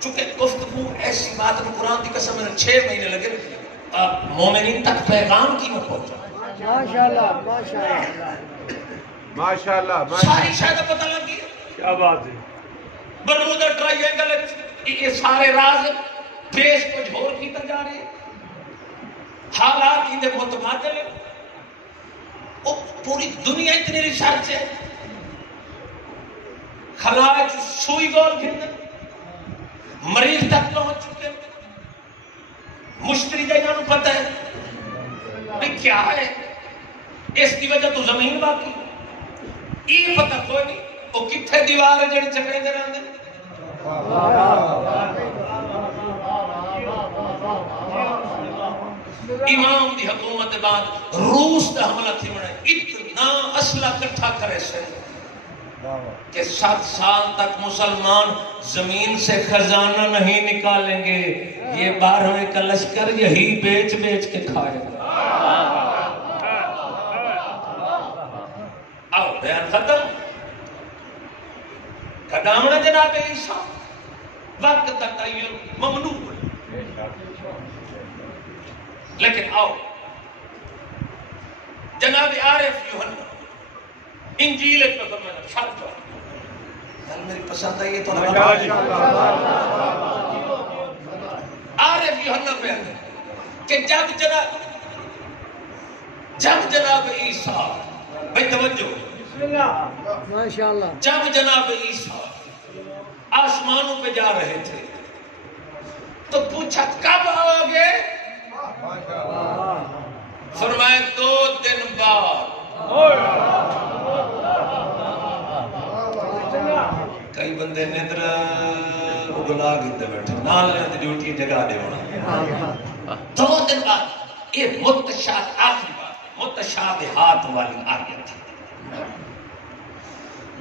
چونکہ گفتگو ایسی بات میں قرآن کی قسم میں 6 مہینے لگے مومنین تک پیغام کی میں پہنچا ماشاءاللہ ماشاءاللہ ماشاءاللہ ساری شاید پتہ لگی کیا بات ہے برمودا ٹرائی اینگل یہ سارے راز پیش کو جھوڑ کی تک جا رہے ہیں حالات ہی دے متبادل ہیں پوری دنیا اتنی ریسرچ ہے خلائق سوئی گول گھن مریض تک پہنچ چکے مشتری جائے نو پتہ ہے بھئی کیا ہے اس کی وجہ تو زمین باقی یہ پتہ کوئی نہیں وہ کتھے دیوار ہے جڑی چکرے دے رہے ہیں امام دی حکومت بعد روس دا حملہ تھی بڑھائے اتنا اسلحہ کٹھا کرے سے کہ 7 سال تک مسلمان زمین سے خزانہ نہیں نکالیں گے یہ 12ویں کا لشکر یہی بیچ بیچ کے کھائے گا آؤ بیان ختم قدامنا جناب عیسیٰ وقت تعین ممنوع ہے لیکن آؤ جناب عارف یوحنا انجیل ایک پتر میں شرط ہے میری پسند ہے یہ تو عارف یوحنا پہ ہے کہ جب جناب عیسیٰ بھئی توجہ ماشاءاللہ جب جناب عیسیٰ آسمانوں پہ جا رہے تھے تو پوچھا کب آؤ گے فرمائے 2 دن بعد کئی بندے ندر اگلا گندے بیٹھے نال لینے ڈیوٹی جگہ دے ہونا 2 دن بعد یہ متشاد آخری بات متشابہات والی آیت تھی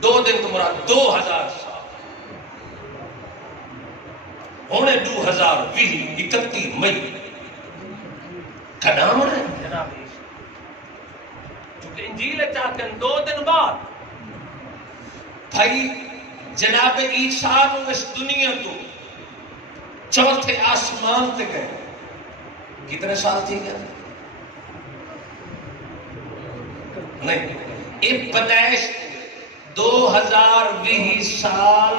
2 دن تو مراد 2000 سال ہونے 2020 31 مئی قدام ہے چونکہ انجیل چاہتے ہیں 2 دن بعد بھائی جناب عیسیٰ نو اس دنیا تو 4تھے آسمان تے گئے کتنے سال تھی گئے نہیں ایک پیدائش 2020 سال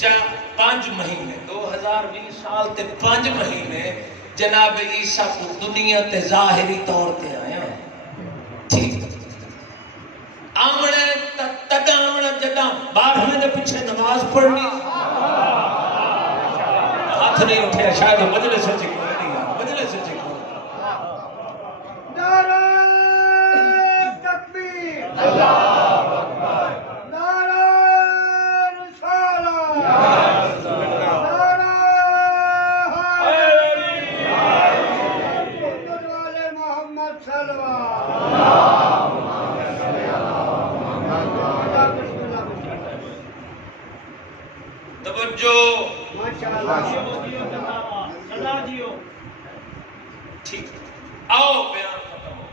جا 5 مہینے 2020 سال تے 5 مہینے جناب عیسیٰ کو دنیا تے ظاہری طور تے آیا ٹھیک آمنے تک آمنے جدا 12 دے پیچھے نماز پڑھنی ہاتھ نہیں اٹھے شاید مجلس سے چکو نہیں مجلس سے چکو نعرہ تکبیر اللہ اکبر نعرہ رسالہ نعرہ حیدری محمد صلوات توجہ ٹھیک آؤ بیان ختم ہو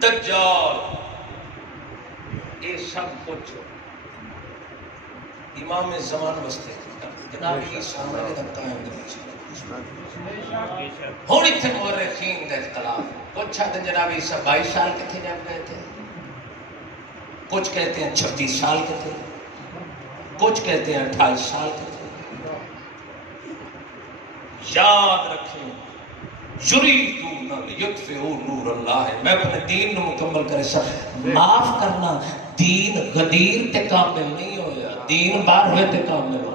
دجال یہ سب کچھ امام زمان واسطے جناب عیسیٰ علیہ السلام ہوں اتنے مورخین کا اختلاف کچھ آتے جناب عیسیٰ 22 سال کے تھے جب گئے تھے، کچھ کہتے ہیں 36 سال کے تھے، کچھ کہتے ہیں 28 سال کے تھے۔ یاد رکھیں یریدون لیطفئوا نور اللہ، میں اپنے دین کو مکمل کرے سب معاف کرنا، دین غدیر تے کامل نہیں ہویا، دین بار ہوئے تے کامل ہویا۔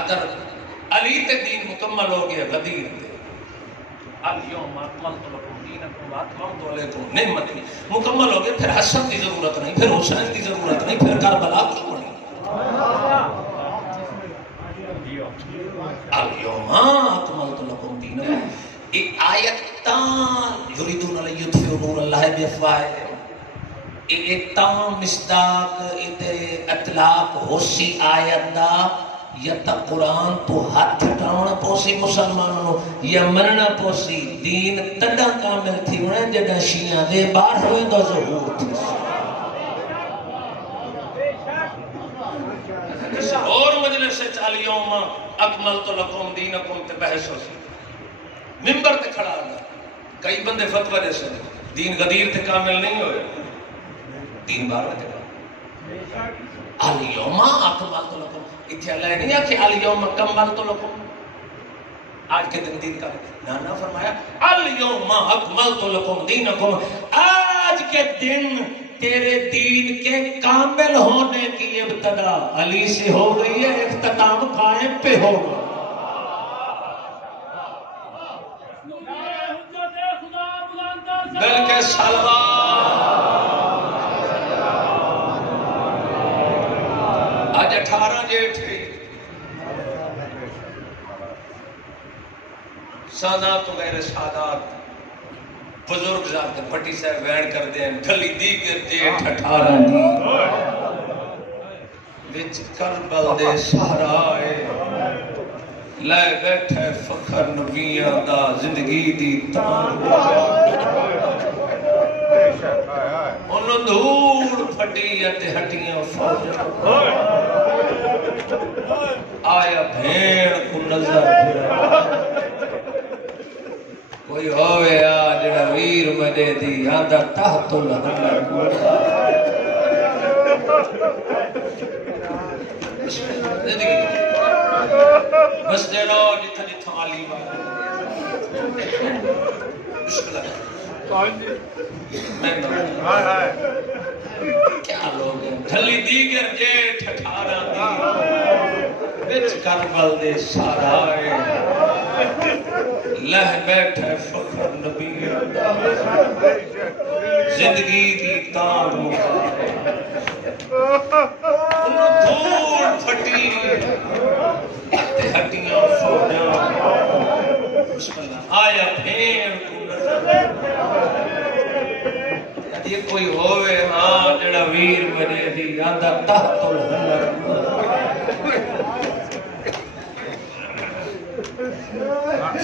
اگر علی تے دین مکمل ہو گیا غدیر تے الیوم اکملت لکم دینکم واتممت علیکم نعمتی مکمل ہو گیا، پھر حسن کی ضرورت نہیں، پھر حسین کی ضرورت نہیں، پھر کربلا کی پڑی۔ الیوم اکملت لکم دینکم، ایک آیت تام یریدون لیطفئوا نور اللہ بافواہہم، ایک تام مصداق اطلاق ہوسی آیت دا، یا تا قرآن تو ہاتھ ہٹاؤنا پوسی مسلمانوں یا مننا پوسی، دین تڈا کامل تھی انہیں جڑا شیعہ دے بار ہوئے دا ظہور تھی۔ کسی اور مجلس سے الیوم اکملت لکم دینکم تے بحث ہو سی، ممبر تے کھڑا گا، کئی بندے فتوہ دے سے دین غدیر تے کامل نہیں ہوئے، دین بار ہوئے تے کامل۔ الیوم اکملت لکم، اتھے اللہ نے نہیں آکھے الیوم اکملت لکم آج کے دن دین کا نانا فرمایا الیوم اکملت لکم دینکم، آج کے دن تیرے دین کے کامل ہونے کی ابتدا علی سے ہو گئی ہے، اختتام قائم پہ ہوگا۔ بلکہ سلوات آج 18 جیٹھ ہے، سادات و غیر سادات بزرگ ذات پٹی سے وین کر دیں ڈھلی دیگر جیٹھ 18 دی وچ کربل دے سہرائے لے بیٹھے فخر نبیاں دا زندگی دی تان، انہوں دھوڑ پھٹی اتے ہٹیاں فوج، آیا بھیڑ کو نظر کوئی ہوئے جڑا ویر مدے دی آدھا تحت الحمر زندگی بس دے رو جتھا جتھا علی مشکل ہے کیا لوگ ہیں ڈھلی دیگر جیٹھ 18 دی وچ کربل دے سہرائے لہ بیٹھے فخر نبی زندگی دی تان انہوں دھوڑ پھٹی اتے ہٹیاں فوجاں آیا پھیر کو نظر یہ کوئی ہوئے ہاں جڑا ویر منے دی آدھا تحت الحمر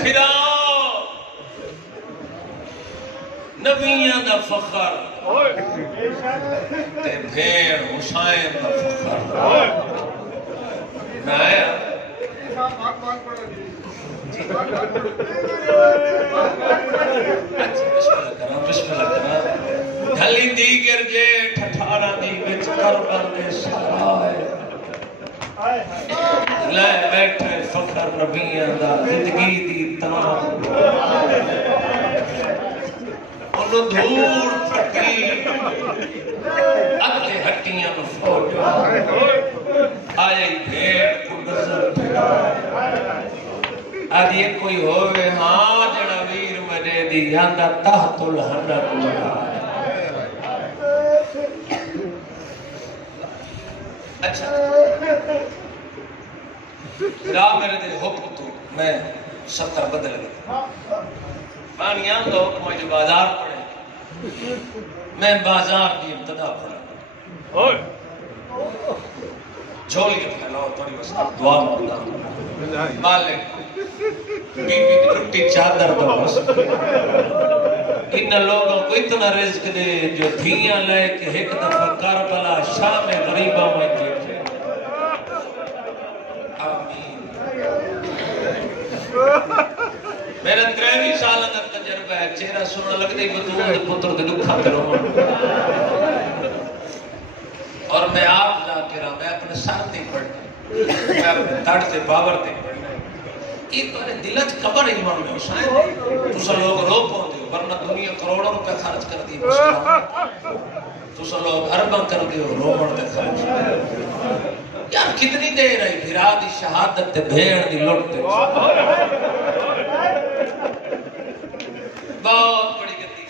پھرا نبیاں دا فخر تے بھیڑ حسین دا فخر میں آیا بسم اللہ کرنا ڈھلی دیگر جیٹھ 18 دی وچ کربل دے سہرائے لے بیٹھے فخر نبیاں دا زندگی دی تان، انہوں دھوڑ پھٹی اتے ہٹیاں فوج، آئی بھیڑ کو نظر آج یہ کوئی ہوئے ہاں جڑا ویر مجھے دی آندہ تحت الحمر اچھا راہ میرے دل حکم تو میں 70 بدل گئی مانیاں لوگ مجھے بازار پڑھے میں بازار کی ابتدا پڑھا جھولی پھیلاؤ تھوڑی بس دعا مانگا مالک بیوی کی لٹی چادر تو بس ان لوگوں کو اتنا رزق دے جو دھیاں لے کے ایک دفعہ کربلا شام غریبہ میں بیٹھے. آمین. میرا 23 سال کا تجربہ ہے. چہرہ سننا لگتا ہی بدون دے پتر دے دکھا کرو. اور میں آپ جا کے رہا میں اپنے سر تے پڑھنا میں اپنے تڑ تے باور تے پڑھنا. یہ تو دلچ قبر ایمان میں حسین تسا لوگ رو پاؤں ورنہ دنیا کروڑوں روپے خرچ کر دی تسا لوگ ارباں کر دیو رومن تے خرچ یار کتنی دیر ہے بھرا دی شہادت تے بھیڑ دی لٹ تے بہت بڑی گتی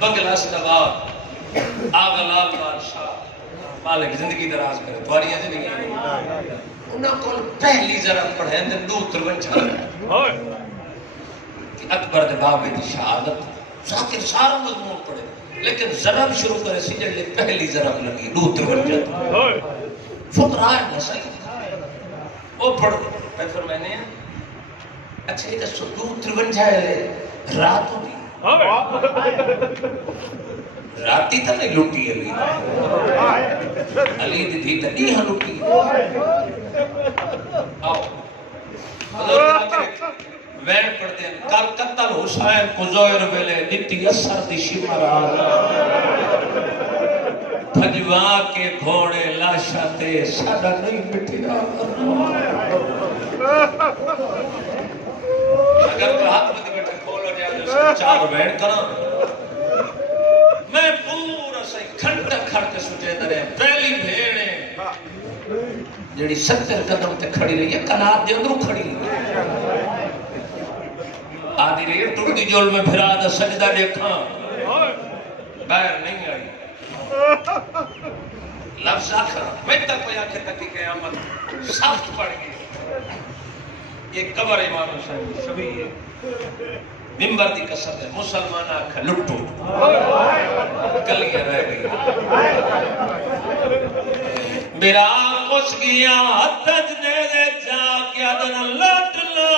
بنگلہ سلوات آغا لال بادشاہ مالک زندگی دراز کرے تواریاں زندگی انہوں کو پہلی ضرب پڑھے اندر 953 اکبر دے بابے دی شہادت ساکر سارا مضمون پڑھے لیکن ضرب شروع کرے سی جڑے پہلی ضرب لگی 953 فقرہ ہے نا صحیح وہ پڑھ میں فرمائنے اچھا یہ دسو 953 ہے رات ہوگی راتی تا نہیں لٹی علی دی تھی تا نہیں ہاں لٹی آؤ وین پڑھتے ہیں کل قتل حسین کو زہر ویلے نتی اثر دی شمر آگا بھجوا کے گھوڑے لاشا تے سادہ نہیں مٹی اگر تو ہاتھ میں بیٹھے کھولو جائے چار وین کرا میں پورا صحیح کھنٹا کھڑ کے سجے درے پہلی بھیڑے جڑی 70 قدم تے کھڑی رہی ہے کنات دے اندروں کھڑی آدھی رہی ہے ٹوٹی جول میں پھرا دا سجدہ دیکھا باہر نہیں آئی لفظ آخر میں تک کوئی آخر تک کی قیامت سخت پڑ گئی یہ قبر امام حسین شبی ہے ممبر دی قسم ہے مسلمان آکھا لٹو گلیاں رہ گئی میرا کچھ گیا تجنے دے جا کے آدھنا لٹ لا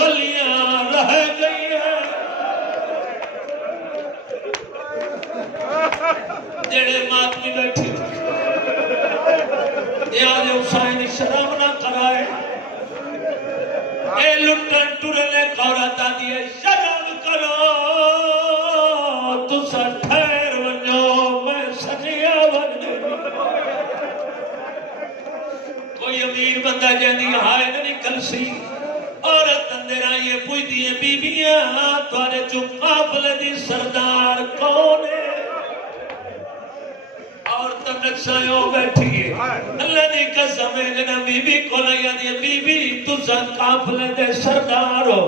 گلیاں رہ گئی ہیں جڑے ماتمی بیٹھی یہ آدھے حسین شرم نہ کرائے اے لٹن ٹرنے قورت آدھیے شرم کرو تسا ٹھہر ونجو میں سجیا ونجو کوئی امیر بندہ جہنی ہائے نہیں کلسی عورت اندر آئیے پوئی دیئے بی بیاں توارے جو قابل دی سردار کون ہے اور تب نقصائیوں بیٹھی ہے اللہ دی قسم ہے جنہ بی بی کو لیا دی بی بی تُسا قافلے دے سردارو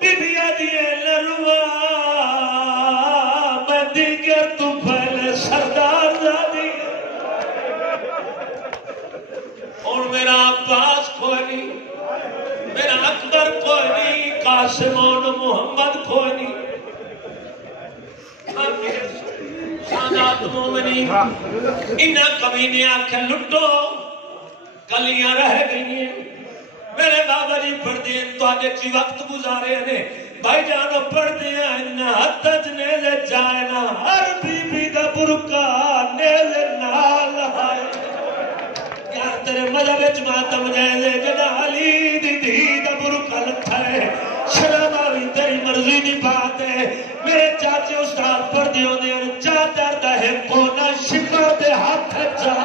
بی بی آدھیے لروا میں دیگر تو پہلے سردار زادی اور میرا عباس کوئی نہیں میرا اکبر کوئی نہیں قاسم اور محمد کوئی نہیں سادات مومنین انہا کمینے آکھیں لٹو گلیاں رہ گئی ہیں میرے بابا جی پڑھ دیں تو آجے چی وقت گزارے ہیں بھائی جانو پڑھ دیں انہا حتج نیلے جائنا ہر بی بی دا برکا نیلے نال آئے یار تیرے مذہب اجماعتم نیلے جنا علی دی دی دا برکا لکھا ہے شرم آوی تیری مرضی نہیں بات ہے میرے چاچے استاد پڑھ دیں انہیں چادر دا ہے کونا شکر دے ہاتھ جا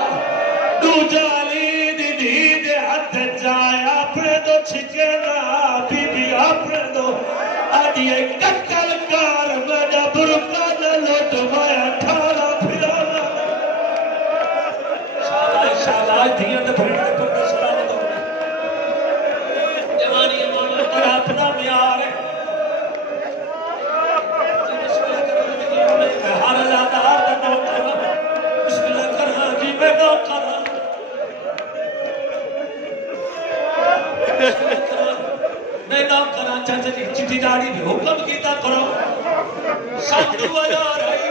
دو جالی دی دی دے ہاتھ جائے اپنے دو چھکے نا بی بی اپنے دو آدھی ایک کتل کار مجھا برکا نہ لوٹ مایا ٹھارا پھرانا شاہدہ دھیاں دے بھیڑ دے پر سلام دو جوانی مولا تیرا اپنا میار ہے ہر زیادہ ہر دن نو کرا بسم اللہ کرنا جی میں نو کرا میں نو کرا چاچا جی چٹی داڑی بھی حکم کیتا کرو 7,000 آئی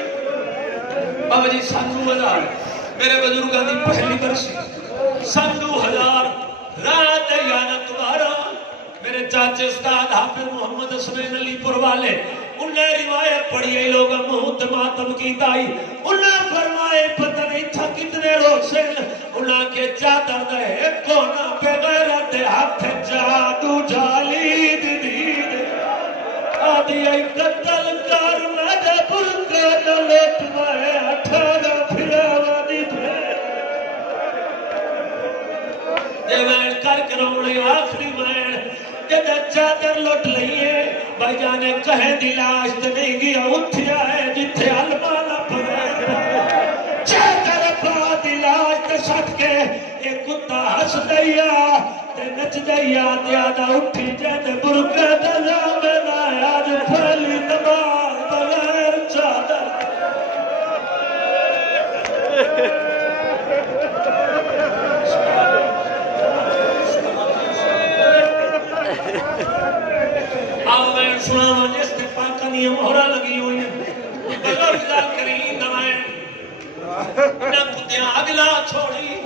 بابا جی 7,000 میرے بزرگاں دی پہلی برسی 7,000 رات یانا دوبارہ میرے چاچے استاد حافظ محمد حسنین علی پور والے انہیں روایت پڑھی ہے لوگ محمد ماتم کی دائی انہیں فرمائے پتہ نہیں تھا کتنے روز سے انہیں کے چادر دے کونا پہ غیرت ہاتھ جادو جالی دید آدھی ای قتل کر مجھے برکر لٹ میں اٹھارا پھراوا دی تھے یہ میں کر کروڑی آخری میں جد چادر لٹ لئیے بھائی جانے کہیں دلاش تو نہیں گیا اٹھیا ہے جتھے علمانا پڑے چادر پا دلاش تو سٹ کے ایک کتا ہس دیا تے نچ دیا دیادہ اٹھی جد برکہ دلا میں آج پھلی نماز بغیر چادر سناواں جس تے پاکانیاں مہرہ لگی ہوئی ہیں بغیر ذاکرین نمائیں نہ کتیاں اگلا چھوڑی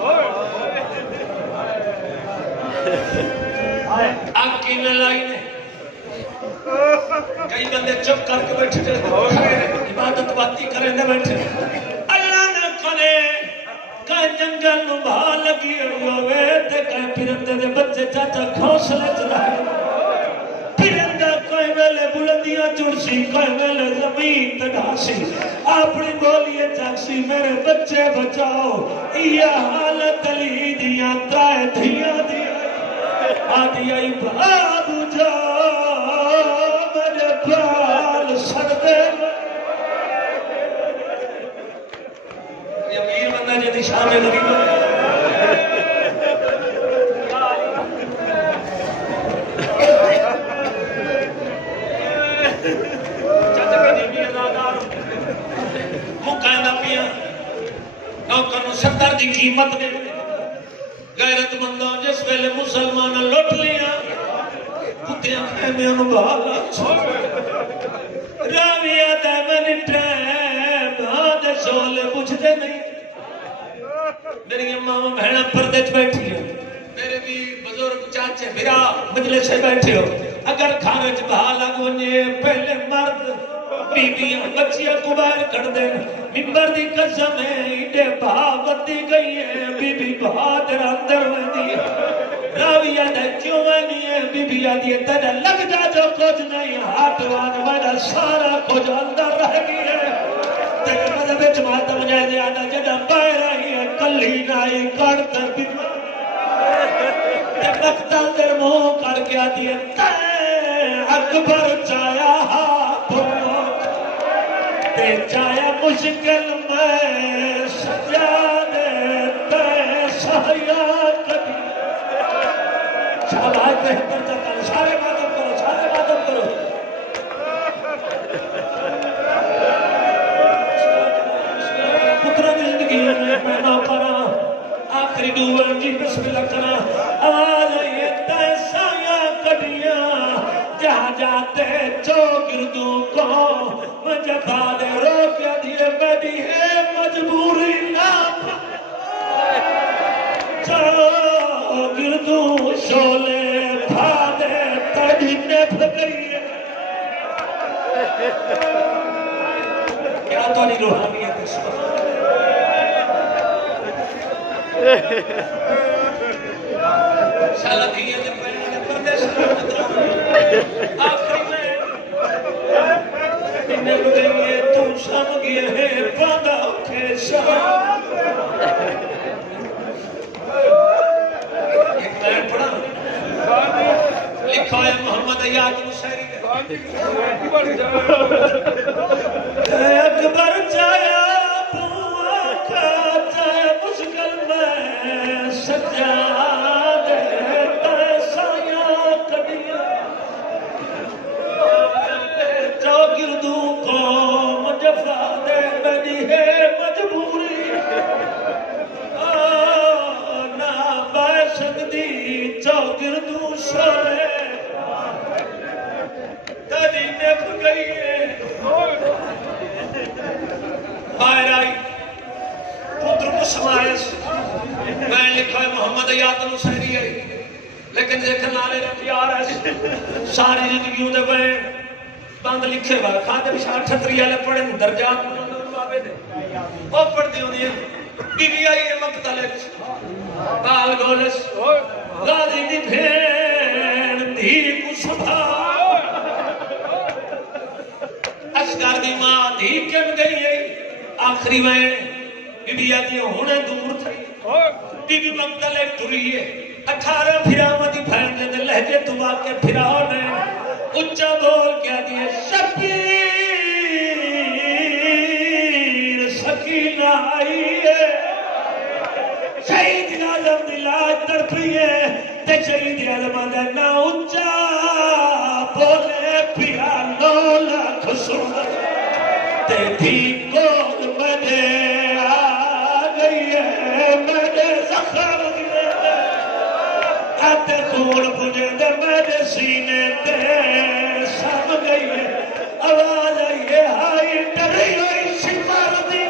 آگ کی میں لائی نے کئی بندے چپ کر کے بیٹھے عبادت باتی کریں دے بیٹھے اللہ نے کنے کہیں جنگل نبھا لگی ہوئے تے کہیں پھرندے دے بچے چاچا کھوسلے چلائے کوئی ویلے بلندیاں چڑسی کوئی ویلے زمین تڑھاسی اپنی بولیے چاکسی میرے بچے بچاؤ یہ حالت علی دیاں ترائے دھیاں دیا آدھی آئی بابو جا میرے بال سردے یہ امیر بندہ جی دشانے لگی نوکروں ستر دی قیمت دے غیرت مندوں جس ویلے مسلمان لٹ لیا کتیاں خیمیاں مبالا راویہ دے من ٹیم آدھے سولے بجھتے نہیں میری اماں بہنہ پردے چ بیٹھی ہو میرے بھی بزرگ چاچے بھرا مجلس سے بیٹھے ہو اگر کھانے چ بہا لگ ونجے پہلے مرد بیبیاں بچیاں کو باہر کر دیں ممبر دی قسم ہے ایڈے بہا بدی گئی ہے بی بی بہادر اندر میں دی راویہ دے کیوں میں نہیں ہے بی بی آدھی تیرے لگ جا جو کچھ نہیں ہاتھ وان میرا سارا کچھ اندر رہ گئی ہے تیرے مدہ بچ ماتم جائے دے آدھا جڑا پائے رہی ہے کلی نائی کڑتا بی تے مقتل در منہ کر کے آدھی ہے تے اکبر چایا تے جایا مشکل میں سجانے تے سہیا کبھی شاہ بہتر چاہتا ہے سارے باتوں کرو پترہ دی زندگی میں نہ کرا آخری ڈوبر جی بسم اللہ کرا آواز یہ تے سہیا کبھیاں جہاں جاتے چوگردوں کو مجھا دے روکیا دیئے میری ہے مجبوری نام چوگردوں شولے بھادے تڑی نپ گئی ہے کیا تو نہیں روحانیت اس وقت سالہ دھیئے دے پہنے نے پردے سے آخری میں نب گئیے تو شام گئے ہیں پاندہ کے شام ایک لائن پڑھا لکھا ہے محمد یاد مشہری اکبر چایا بوا کا چایا مشکل میں سجا چوگردوں کو مجفا دے بنی ہے مجبوری نہ بائے سکتی چوگردوں شورے تری نپ گئی ہے باہر آئی پتر کو سمائش میں لکھا ہے محمد یاتم سہری ہے لیکن دیکھن والے نے پیار ہے ساری زندگی دے بڑے بند لکھے با کھاتے بشار ٹھتری والے پڑھے درجات بابے دے وہ پڑھتی ہوندی ہے بی بی آئی ہے مقتل بال گولس غازی دی بھین دی کو سبھا اشکار دی ماں دی کم گئی ہے آخری میں بی بی آدھی ہونے دور تھی بی بی مقتل ایک ٹری ہے 18 پھراواں دی بھین دے لہجے تو واقع پھراؤ نے اچھا بول کیا دیے شبیر سکینہ آئی ہے شہید اعظم دی لاش تڑپی ہے تے شہید اعظم دا نا اچھا بولے پیا 9 لاکھ سن تے تھی کون مدے آ گئی ہے مدے زخم گرے آتے خون پجے دے مدے سینے تے سم گئی ہے آواز آئی ہے ہائی ڈری ہوئی سمار دی